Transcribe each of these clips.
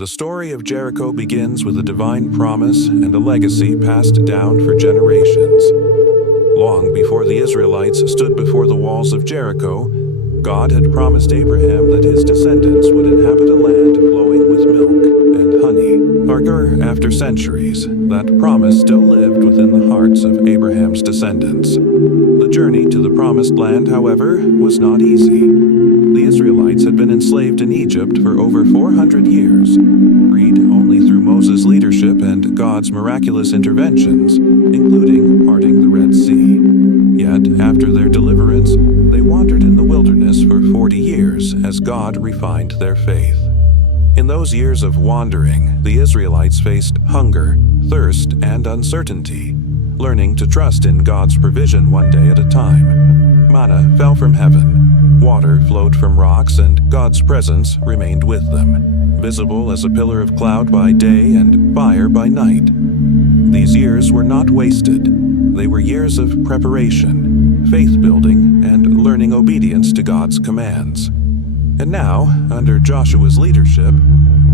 The story of Jericho begins with a divine promise and a legacy passed down for generations. Long before the Israelites stood before the walls of Jericho, God had promised Abraham that his descendants would inhabit a land flowing with milk and honey. However, after centuries, that promise still lived within the hearts of Abraham's descendants. The journey to the promised land, however, was not easy. The Israelites had been enslaved in Egypt for over 400 years, freed only through Moses' leadership and God's miraculous interventions, including parting the Red Sea. Yet, after their deliverance, they wandered in the wilderness for 40 years as God refined their faith. In those years of wandering, the Israelites faced hunger, thirst, and uncertainty, learning to trust in God's provision one day at a time. Manna fell from heaven, water flowed from rocks, and God's presence remained with them, visible as a pillar of cloud by day and fire by night. These years were not wasted. They were years of preparation, faith-building, and learning obedience to God's commands. And now, under Joshua's leadership,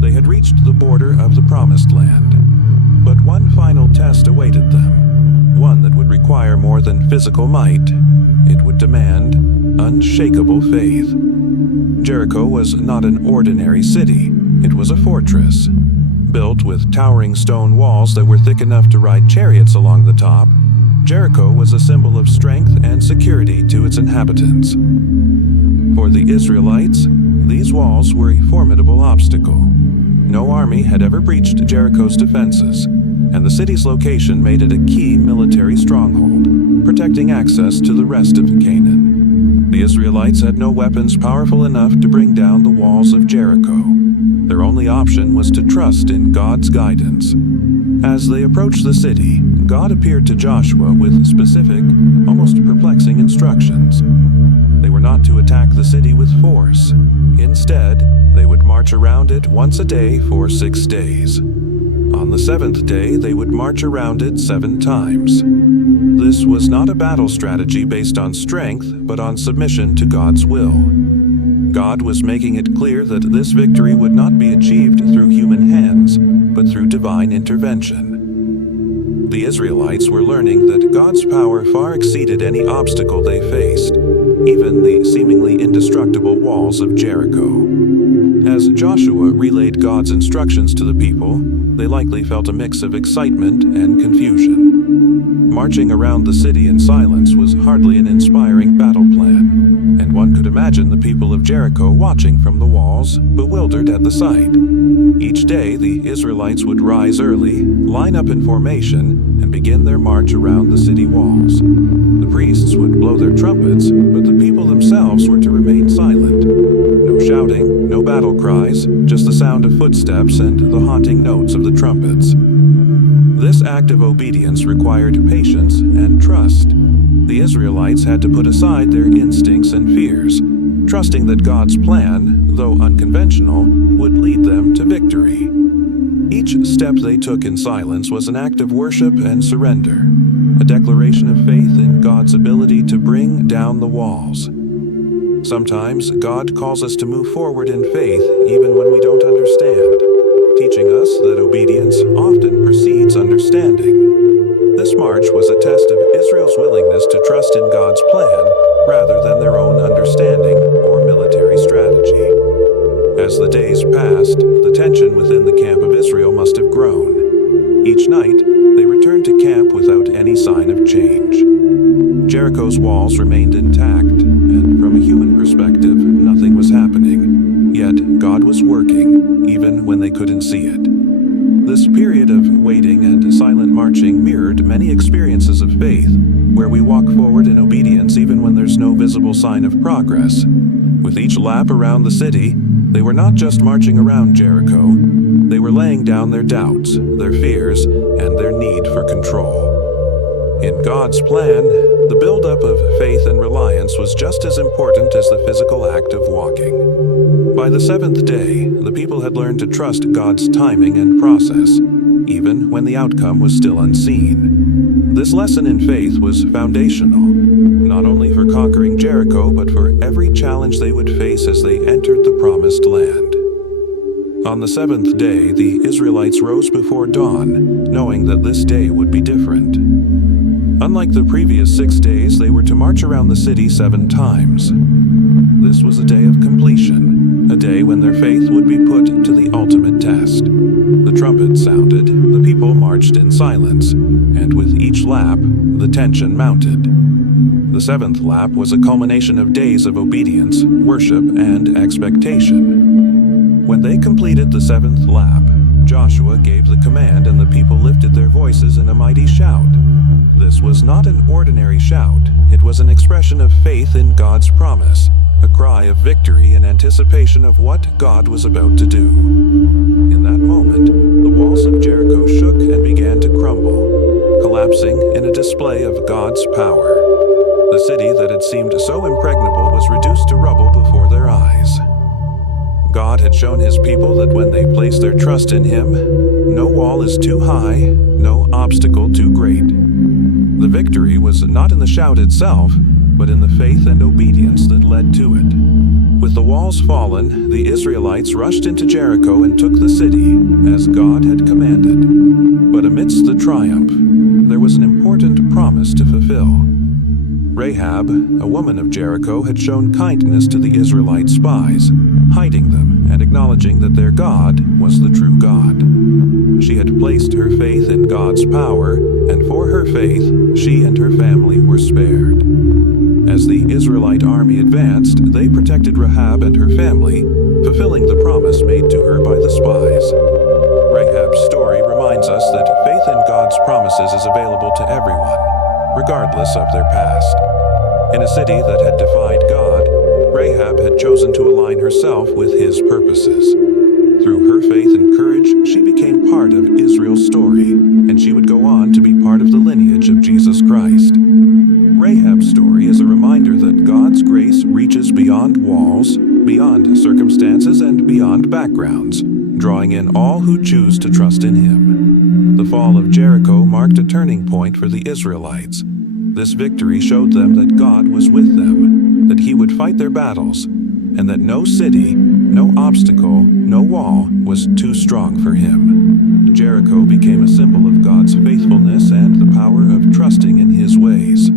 they had reached the border of the Promised Land. But one final test awaited them, one that would require more than physical might. It would demand unshakable faith. Jericho was not an ordinary city. It was a fortress. Built with towering stone walls that were thick enough to ride chariots along the top, Jericho was a symbol of strength and security to its inhabitants. For the Israelites, these walls were a formidable obstacle. No army had ever breached Jericho's defenses, and the city's location made it a key military stronghold, protecting access to the rest of Canaan. The Israelites had no weapons powerful enough to bring down the walls of Jericho. Their only option was to trust in God's guidance. As they approached the city, God appeared to Joshua with specific, almost perplexing instructions. They were not to attack the city with force. Instead, they would march around it once a day for 6 days. On the 7th day, they would march around it 7 times. This was not a battle strategy based on strength, but on submission to God's will. God was making it clear that this victory would not be achieved through human hands, but through divine intervention. The Israelites were learning that God's power far exceeded any obstacle they faced, even the seemingly indestructible walls of Jericho. As Joshua relayed God's instructions to the people, they likely felt a mix of excitement and confusion. Marching around the city in silence was hardly an inspiring battle plan, and one could imagine the people of Jericho watching from the walls, bewildered at the sight. Each day, the Israelites would rise early, line up in formation, and begin their march around the city walls. The priests would blow their trumpets, but the people themselves were to remain silent. No shouting, no battle cries, just the sound of footsteps and the haunting notes of the trumpets. This act of obedience required patience and trust. The Israelites had to put aside their instincts and fears, trusting that God's plan, though unconventional, would lead them to victory. Each step they took in silence was an act of worship and surrender, a declaration of faith in God's ability to bring down the walls. Sometimes God calls us to move forward in faith even when we don't understand, teaching us that obedience often precedes understanding. This march was a test of Israel's willingness to trust in God's plan rather than their own understanding or military strategy. As the days passed, the tension within the camp of Israel must have grown. Each night, they returned to camp without any sign of change. Jericho's walls remained intact, and from a human perspective, nothing was happening. Yet, God was working, even when they couldn't see it. This period of waiting and silent marching mirrored many experiences of faith, where we walk forward in obedience even when there's no visible sign of progress. With each lap around the city, they were not just marching around Jericho, they were laying down their doubts, their fears, and their need for control. In God's plan, the buildup of faith and reliance was just as important as the physical act of walking. By the 7th day, the people had learned to trust God's timing and process, even when the outcome was still unseen. This lesson in faith was foundational, not only for conquering Jericho, but for every challenge they would face as they entered the Promised Land. On the seventh day, the Israelites rose before dawn, knowing that this day would be different. Unlike the previous 6 days, they were to march around the city 7 times. This was a day of completion, a day when their faith would be put to the ultimate test. The trumpet sounded, the people marched in silence, and with each lap, the tension mounted. The 7th lap was a culmination of days of obedience, worship, and expectation. When they completed the 7th lap, Joshua gave the command and the people lifted their voices in a mighty shout. This was not an ordinary shout, it was an expression of faith in God's promise, a cry of victory in anticipation of what God was about to do. In that moment, the walls of Jericho shook and began to crumble, collapsing in a display of God's power. The city that had seemed so impregnable was reduced to rubble before their eyes. God had shown his people that when they place their trust in him, no wall is too high, no obstacle too great. The victory was not in the shout itself, but in the faith and obedience that led to it. With the walls fallen, the Israelites rushed into Jericho and took the city, as God had commanded. But amidst the triumph, there was an important promise to fulfill. Rahab, a woman of Jericho, had shown kindness to the Israelite spies, hiding them and acknowledging that their God was the true God. She had placed her faith in God's power, and for her faith, she and her family were spared. As the Israelite army advanced, they protected Rahab and her family, fulfilling the promise made to her by the spies. Rahab's story reminds us that faith in God's promises is available to everyone, regardless of their past. In a city that had defied God, Rahab had chosen to align herself with his purposes. Through her faith and courage, she became part of Israel's story, and she would go on to be part of the lineage of Jesus Christ. Rahab's story is a reminder that God's grace reaches beyond walls, beyond circumstances, and beyond backgrounds, drawing in all who choose to trust in him. The fall of Jericho marked a turning point for the Israelites. This victory showed them that God was with them, that he would fight their battles, and that no city, no obstacle, no wall was too strong for him. Jericho became a symbol of God's faithfulness and the power of trusting in his ways.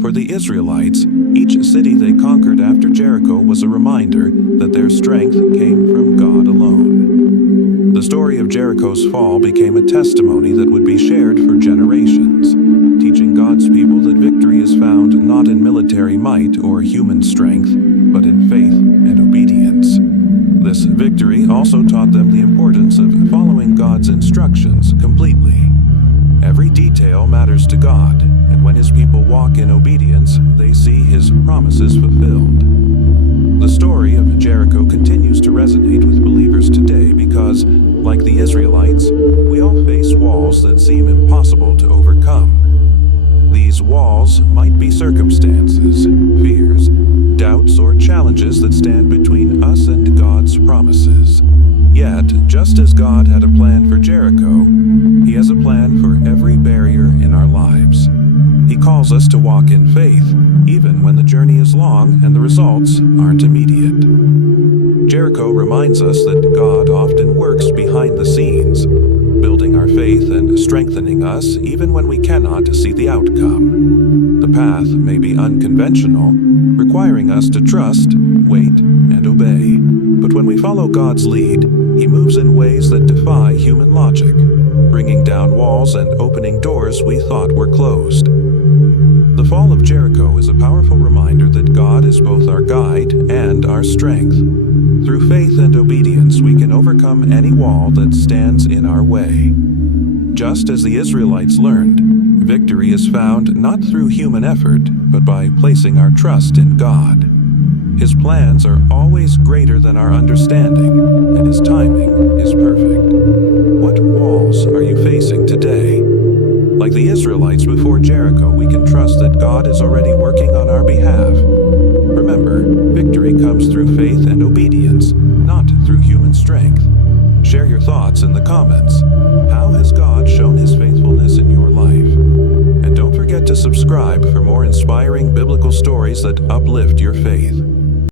For the Israelites, each city they conquered after Jericho was a reminder that their strength came from God alone. The story of Jericho's fall became a testimony that would be shared for generations, teaching God's people that victory is found not in military might or human strength, but in faith and obedience. This victory also taught them the importance of following God's instructions completely. Every detail matters to God, and when his people walk in obedience, they see his promises fulfilled. The story of Jericho continues to resonate with believers today because, like the Israelites, we all face walls that seem impossible to overcome. These walls might be circumstances, fears, doubts, or challenges that stand between us and God's promises. Yet, just as God had a plan for Jericho, he has a plan for every barrier in our lives. He calls us to walk in faith, even when the journey is long and the results aren't immediate. Jericho reminds us that God often works behind the scenes, building our faith and strengthening us even when we cannot see the outcome. The path may be unconventional, requiring us to trust, wait, and obey. But when we follow God's lead, he moves in ways that defy human logic, bringing down walls and opening doors we thought were closed. The fall of Jericho is a powerful reminder that God is both our guide and our strength. Through faith and obedience, we can overcome any wall that stands in our way. Just as the Israelites learned, victory is found not through human effort, but by placing our trust in God. His plans are always greater than our understanding, and his timing is perfect. What walls are you facing today? Like the Israelites before Jericho, we can trust that God is already working on our behalf. Remember, victory comes through faith and obedience, not through human strength. Share your thoughts in the comments. How has God shown his faithfulness in your life? And don't forget to subscribe for more inspiring biblical stories that uplift your faith.